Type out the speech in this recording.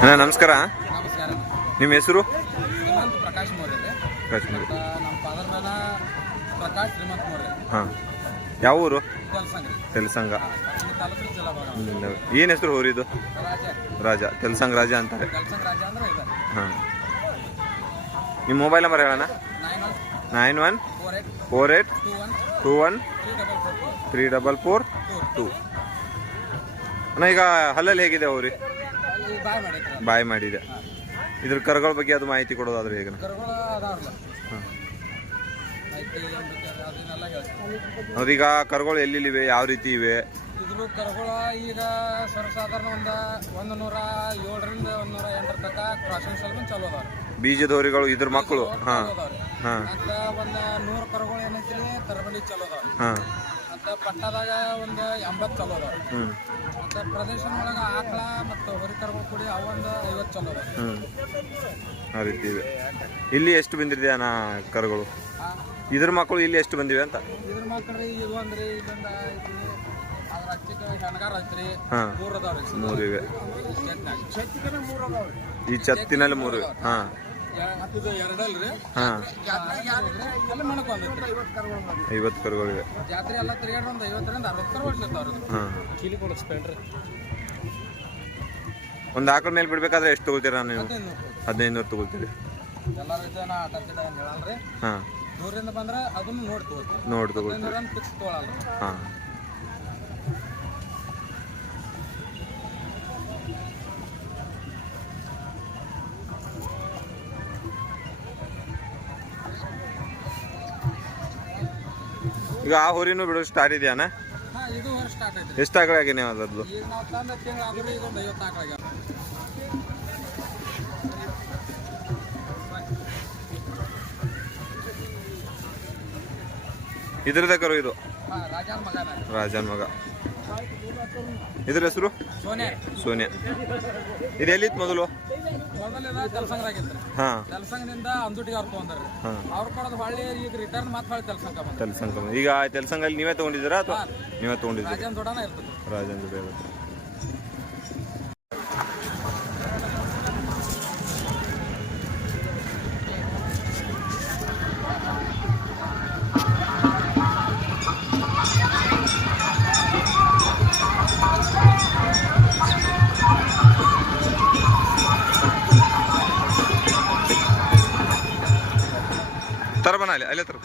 ಅಣ್ಣ ನಮಸ್ಕಾರ. ನಮಸ್ಕಾರ. ನಿಮ್ಮ ಹೆಸರು? ಶ್ರೀಮಂತ್ ಪ್ರಕಾಶ್ ಮೌರ್ಯ ರೀ ಕಾಶ್ಮೀರಿ ನಮ್ಮ ಫಾದರ್ ಮೇಲ ಪ್ರಕಾಶ್ ಶ್ರೀಮಂತ್ ಮೌರ್ಯ ಹಾಂ. ಯಾವ ಊರು? ಕೆಲಸಂಗ ತೆಲಸಂಗ. ಏನು ಹೆಸರು ಊರಿದು ರಾಜ. ರಾಜ. ತೆಲಸಂಗ ರಾಜ ಅಂತಾರೆ. ಹಾಂ. ನಿಮ್ಮ ಮೊಬೈಲ್ ನಂಬರ್ ಹೇಳೋಣ nine one four eight two one three double four two. ಅಣ್ಣ ಈಗ ಹಲ್ಲಲ್ಲಿ ಹೇಗಿದೆ ಅವ್ರಿ? ಬಾಯ್ ಮಾಡಿದೆ. ಇದ್ರ ಕರಗಳ ಬಗ್ಗೆ ಅದು ಮಾಹಿತಿ ಕೊಡೋದಾದ್ರೆ ಈಗ ಅವ್ರೀಗ ಕರುಗಳು ಎಲ್ಲಿವೆ ಯಾವ ರೀತಿ ಇವೆ? ಇದ್ರ ಕರುಗಳ ಈಗ ಸರ್ವಸಾಧಾರಣ ಒಂದ ಒಂದ್ ನೂರ ಏಳರಿಂದ ಒಂದು ನೂರ ಎಂಟರ ತನಕ ಕ್ರಾಸಿಂಗ್ ಸ್ವಲ್ಪ ಚಲೋ ಅದಾವ ಬೀಜದವರಿಗಳು ಇದ್ರ ಮಕ್ಕಳು. ಹಾ. ಹಾ. ಒಂದ್ ನೂರ ಕರಗಳು ಏನೈತ್ರಿ? ತರಬಲಿ ಚಲೋ ಮತ್ತು ಪಟ್ಟದಾಗ ಒಂದು ಎಂಬತ್ತು ಚಲೋ ಅದ ಮತ್ತೆ ಪ್ರದೇಶನ ಒಳಗೆ ಆಕಳ ಮತ್ತು ಹೊರಿ ಕರುಗಳು ಕೂಡಿ ಅವೊಂದು ಐವತ್ತು ಚಲೋ ಆ ರೀತಿ ಇವೆ ಇಲ್ಲಿ ಎಷ್ಟು ಬಂದಿದೆ ಅಣ್ಣ ಕರುಗಳು? ಇದ್ರ ಮಕ್ಕಳು ಇಲ್ಲಿ ಎಷ್ಟು ಬಂದಿವೆ ಅಂತ? ಇದ್ರ ಮಕ್ಕಳು ಇದು ಅಂದ್ರೆ ಇದೊಂದು ಐತ್ರಿ. ಅದ್ರ ಹಚ್ಚಿಕ ಹೆಣ್ಗಾರ ಐತ್ರಿ. ಹಾಂ. ಮೂರು ಅದಾವ್ರಿ. ಮೂರು ಇವೆ. ಚತ್ತಿನ ಈ ಛತ್ತಿನಲ್ಲಿ ಮೂರು ಹಾ. ಇದು ಹಾಂ. ಐವತ್ತು ಕರುಗಳಿವೆ. ಜಾತ್ರೆ ಎಲ್ಲ ತಿರುಗಾಡ್ರಿ ಒಂದು ಐವತ್ತರಿಂದ ಅರವತ್ತು ಕರು ಹಾಂ. ಚೀಲಿ ಕೊಡಿಸ್ಬೇಡ್ರಿ. ಒಂದು ಆಕಳ ಮೇಲೆ ಬಿಡ್ಬೇಕಾದ್ರೆ ಎಷ್ಟು ತಗೊಳ್ತೀರಾ ನೀವು? ಹದಿನೈದು ನೂರು. ತಗೊಳ್ತೀರಿ ಆಟ ಹೇಳಲ್ರಿ? ಹಾಂ. ಬಂದ್ರೆ ಅದನ್ನು ನೋಡಿ ತಗೋತೀವಿ ನೋಡಿ ತಗೊಳ್ತೀರಿ ಹಾಂ. ಈಗ ಆ ಹೋರಿನೂ ಬಿಡೋ ಸ್ಟಾರ್ಟ್ ಇದೆಯಾನ? ಎಷ್ಟು ಆಕಳಾಗಿ ನೀವು ಅದರದ್ದು? ಇದ್ರದ ಕರು ಇದು? ರಾಜಾನ್ ಮಗ ಇದ್ರ ಹೆಸರು? ಸೋನಿಯಾ. ಸೋನಿಯಾ. ಇದು ಎಲ್ಲಿತ್ತು ಮೊದಲು? ಮೊದಲಿಂದ ಕೆಲಸಂಗರಾಗಿದ್ರಿ ಹಾಂ. ಕೆಲಸಂಗದಿಂದ ಅಂದುಟಿಗೆ ಅವ್ರು ತೊಗೊಂಡ್ರಿ ಹಾಂ. ಅವ್ರು ಕೊಡೋದು ಹೊಳ್ಳಿ ಈಗ ರಿಟರ್ನ್ ಮತ್ತೆ ಹೊಳ್ಳಿ ಕೆಲಸಂಗ ಬಂದ ತೆಲಸಂಗ ಈಗ ತೆಲಸಂಗಲ್ಲಿ ನೀವೇ ತೊಗೊಂಡಿದ್ದೀರಾ ಅಥವಾ ನೀವೇ ತೊಗೊಂಡಿದ್ದೀರಾ? ರಾಜೇಂದ್ರ ದೊಡ್ಡನ ಇರ್ತದೆ. ರಾಜನ್ പറഞ്ഞാൽ അതിൽ എത്ര